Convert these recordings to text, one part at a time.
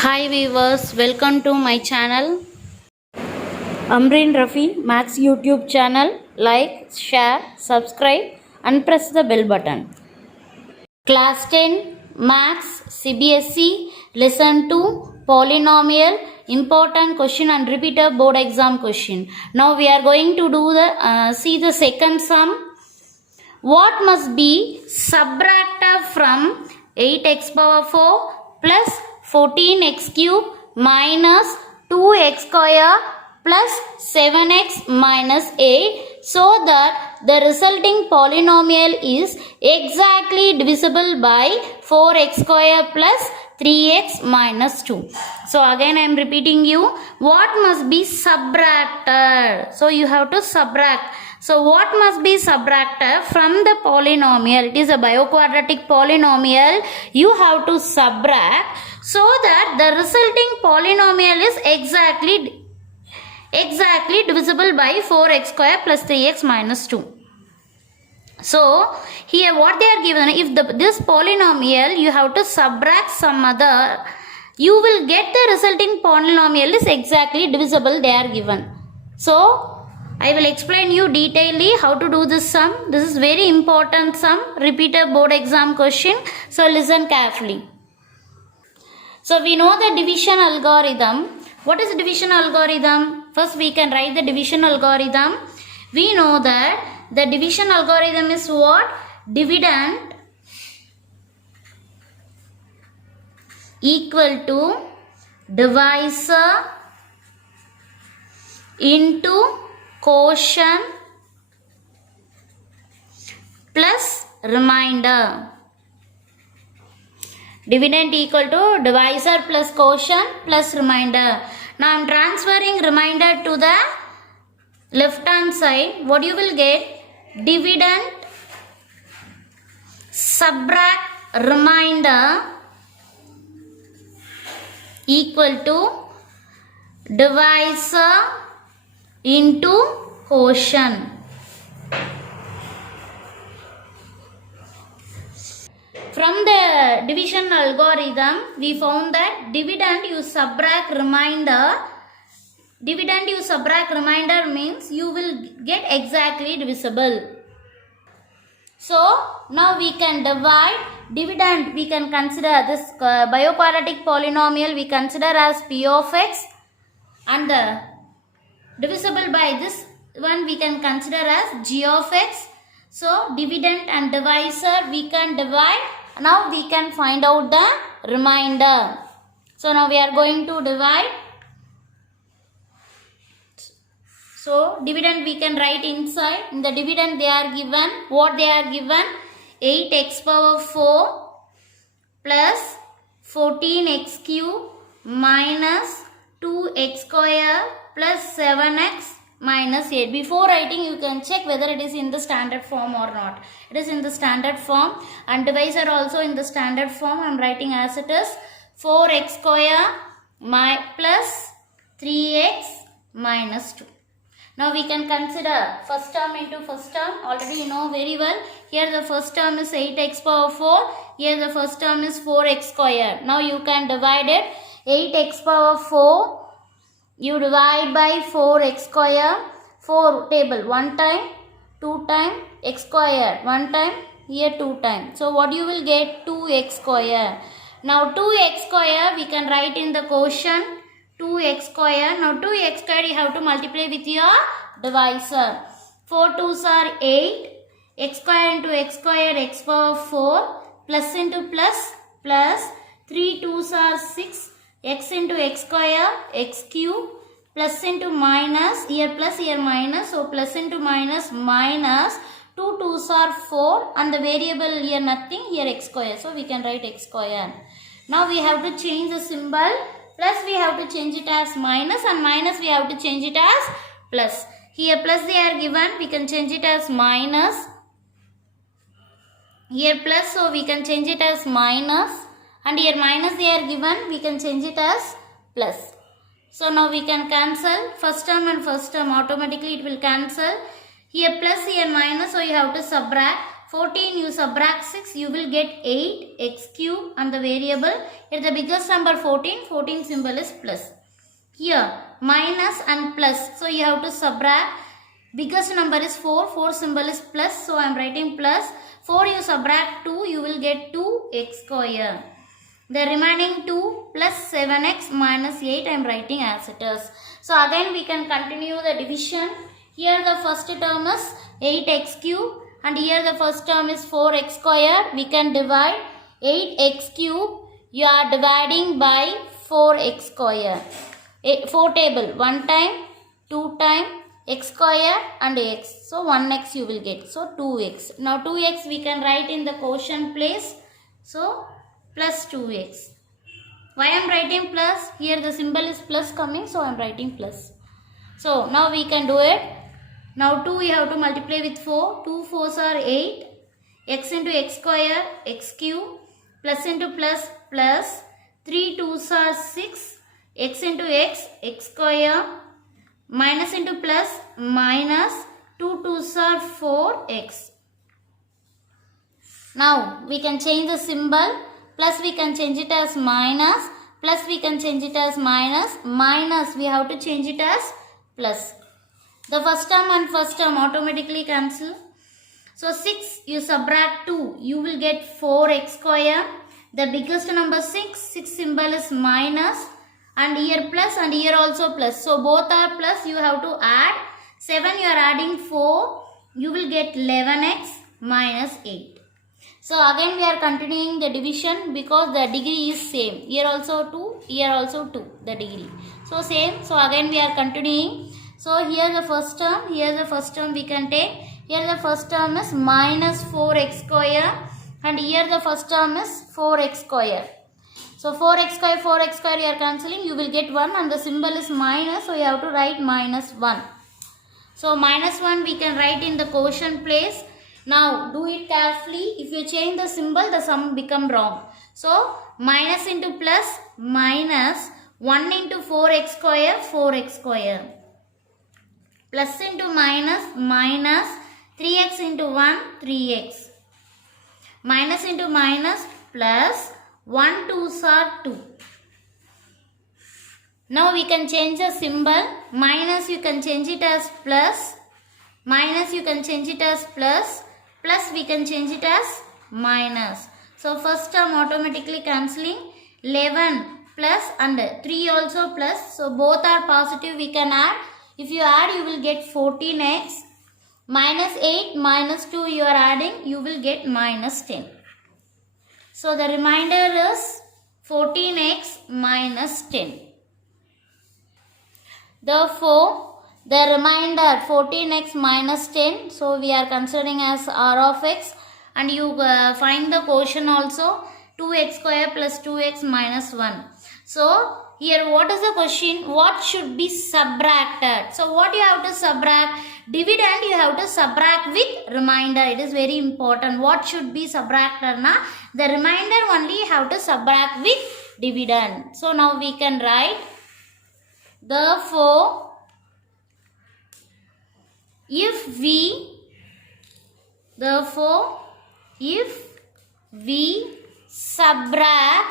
Hi viewers, welcome to my channel. Amreen Rafi, Max YouTube channel. Like, share, subscribe and press the bell button. Class 10 Max CBSE Lesson 2 Polynomial Important question and repeater board exam question. Now we are going to do see the second sum. What must be subtracted from 8x power 4 plus 14x cube minus 2x square plus 7x minus 8 so that the resulting polynomial is exactly divisible by 4x square plus 3x minus 2. So again I am repeating you, what must be subtracted? So you have to subtract. So what must be subtracted from the polynomial? It is a bioquadratic polynomial. You have to subtract so that the resulting polynomial is exactly divisible by 4x square plus 3x minus 2. So here what they are given, if this polynomial you have to subtract some other, you will get the resulting polynomial is exactly divisible, they are given. So I will explain you detailedly how to do this sum. This is very important sum, repeater board exam question. So listen carefully. So we know the division algorithm. What is division algorithm? First we can write the division algorithm. We know that the division algorithm is what? Dividend equal to divisor into quotient plus remainder. Dividend equal to divisor plus quotient plus remainder. Now I am transferring remainder to the left hand side. What you will get? Dividend subtract remainder equal to divisor into quotient. From the division algorithm, we found that dividend you subtract remainder. Dividend you subtract remainder means you will get exactly divisible. So now we can divide dividend. We can consider this bioquadratic polynomial. We consider as p of x, and the divisible by this one we can consider as g of x. So dividend and divisor we can divide. Now we can find out the remainder. So now we are going to divide. So dividend we can write inside. In the dividend they are given. What they are given? 8x power 4 plus 14x cube minus 2x square plus 7x minus 8. Before writing you can check whether it is in the standard form or not. It is in the standard form, and divisor also in the standard form. I am writing as it is 4x square plus 3x minus 2. Now we can consider first term into first term. Already you know very well. Here the first term is 8x power 4. Here the first term is 4x square. Now you can divide it. 8x power 4. You divide by 4x square. 4 table 1 time, 2 time, x square 1 time, here 2 time. So what you will get? 2x square. Now 2x square we can write in the quotient. 2x square. Now 2x square you have to multiply with your divisor. 4 2s are 8. X square into x square, x power 4. Plus into plus, plus. 3 2s are 6. X into x square, x cube. Plus into minus, here plus, here minus. So plus into minus, minus. 2 2s are 4. And the variable here nothing, here x square. So we can write x square. Now we have to change the symbol. Plus we have to change it as minus, and minus we have to change it as plus. Here plus they are given, we can change it as minus. Here plus, so we can change it as minus. And here minus they are given, we can change it as plus. So now we can cancel first term and first term, automatically it will cancel. Here plus, here minus, so you have to subtract. 14 you subtract 6, you will get 8 x cube and the variable. Here the biggest number 14, 14 symbol is plus. Here minus and plus, so you have to subtract. Biggest number is 4, 4 symbol is plus, so I am writing plus. 4 you subtract 2, you will get 2x square. The remaining 2 plus 7x minus 8 I am writing as it is. So again we can continue the division. Here the first term is 8x cube and here the first term is 4x square. We can divide 8x cube. You are dividing by 4x square. 4 table 1 time, 2 time, x square and x. So 1x you will get. So 2x. Now 2x we can write in the quotient place. So plus 2x. Why I am writing plus? Here the symbol is plus coming, so I am writing plus. So now we can do it. Now 2 we have to multiply with 4. 2 4s are 8. X into x square, x cube. Plus into plus, plus. 3 2s are 6. X into x, x square. Minus into plus, minus. 2 2s are 4x. Now we can change the symbol. Plus we can change it as minus. Plus we can change it as minus. Minus we have to change it as plus. The first term and first term automatically cancel. So 6 you subtract 2. You will get 4x square. The biggest number 6. 6 symbol is minus. And here plus and here also plus. So both are plus. You have to add. 7 you are adding 4. You will get 11x minus 8. So again we are continuing the division because the degree is same. Here also 2, here also 2, the degree. So same. So again we are continuing. So here the first term, we can take. Here the first term is minus 4x square and here the first term is 4x square. So 4x square you are cancelling, you will get 1 and the symbol is minus, so you have to write minus 1. So minus 1 we can write in the quotient place. Now do it carefully. If you change the symbol, the sum become wrong. So minus into plus, minus 1 into 4x square, 4x square. Plus into minus, minus 3x into 1, 3x. Minus into minus, plus 1 2s are 2. Now we can change the symbol. Minus you can change it as plus. Minus you can change it as plus. Plus we can change it as minus. So first term automatically cancelling. 11 plus and 3 also plus. So both are positive, we can add. If you add, you will get 14x. Minus 8 minus 2 you are adding, you will get minus 10. So the remainder is 14x minus 10. Therefore, the remainder 14x minus 10. So we are considering as r of x. And you find the quotient also. 2x square plus 2x minus 1. So here what is the question? What should be subtracted? So what you have to subtract? Dividend you have to subtract with remainder. It is very important. What should be subtracted? Na? The remainder only you have to subtract with dividend. So now we can write. Therefore, if we subtract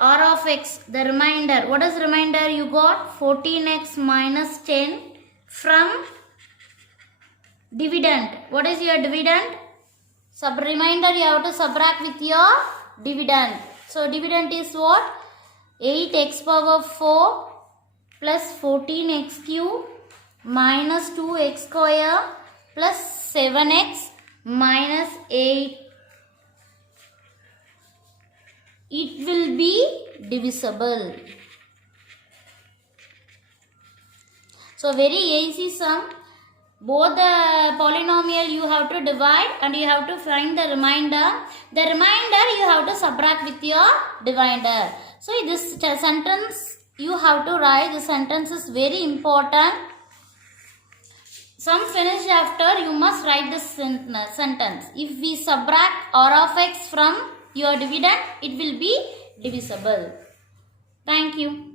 r of x, the remainder. What is remainder? You got 14x minus 10 from dividend. What is your dividend? Remainder you have to subtract with your dividend. So dividend is what? 8x power 4 plus 14x cube minus 2x square plus 7x minus 8. It will be divisible. So very easy sum. Both the polynomial you have to divide and you have to find the remainder. The remainder you have to subtract with your divisor. So this sentence you have to write. The sentence is very important. Sum finished after you must write this sentence. If we subtract r of x from your dividend, it will be divisible. Thank you.